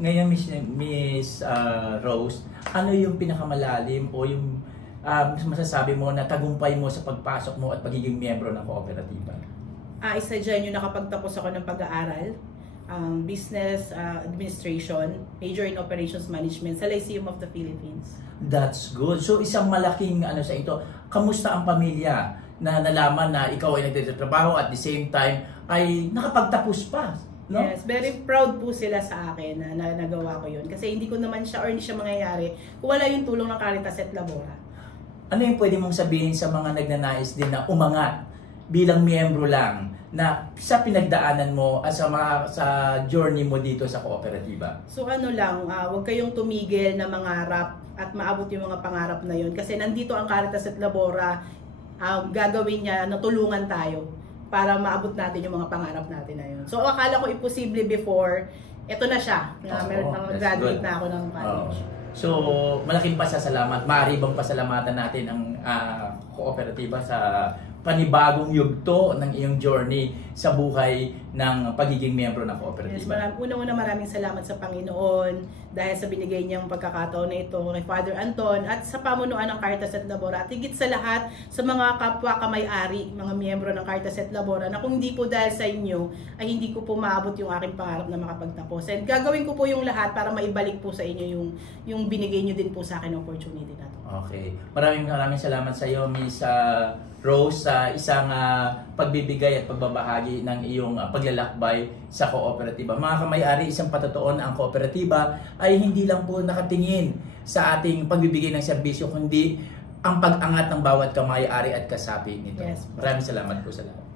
Ngayon, Miss Rose, ano yung pinakamalalim o yung masasabi mo na tagumpay mo sa pagpasok mo at pagiging miyembro ng kooperatiba? Isa dyan yung nakapagtapos ako ng pag-aaral, business administration, major in operations management sa Lyceum of the Philippines. That's good. So isang malaking ano sa ito, kamusta ang pamilya na nalaman na ikaw ay nagtatrabaho at the same time ay nakapagtapos pa? No? Yes, very proud po sila sa akin na nagawa ko yun. Kasi hindi ko naman siya or hindi siya mangyayari kung wala yung tulong ng Caritas et Labora. Ano yung pwede mong sabihin sa mga nagnanais din na umangat bilang miyembro lang na sa pinagdaanan mo at sa journey mo dito sa kooperatiba? So ano lang, huwag kayong tumigil na mangarap at maabot yung mga pangarap na yun. Kasi nandito ang Caritas et Labora, gagawin niya na tulungan tayo para maabot natin yung mga pangarap natin na yun. So akala ko imposible before, eto na siya. Graduate na ako ng college. So malaking pasasalamat, maaari bang pasalamatan natin ang kooperatiba sa panibagong yugto ng iyong journey sa buhay ng pagiging miyembro ng kooperatiba? Yes, una-una maraming salamat sa Panginoon dahil sa binigay niyang pagkakataon na ito kay Father Anton at sa pamunuan ng Caritas et Labora at higit sa lahat sa mga kapwa kamay-ari, mga miyembro ng Caritas et Labora na kung hindi po dahil sa inyo ay hindi ko po maabot yung aking pangarap na makapagtapos. And gagawin ko po yung lahat para maibalik po sa inyo yung binigay niyo din po sa akin opportunity na to. Okay. Maraming salamat sa iyo, Miss Rose, sa isang pagbibigay at pagbabahagi ng iyong paglalakbay sa kooperatiba. Mga kamay-ari, isang patotoo ang kooperatiba ay hindi lang po nakatingin sa ating pagbibigay ng serbisyo, kundi ang pag-angat ng bawat kamay-ari at kasapi nito. Yes. Maraming salamat po sa lahat.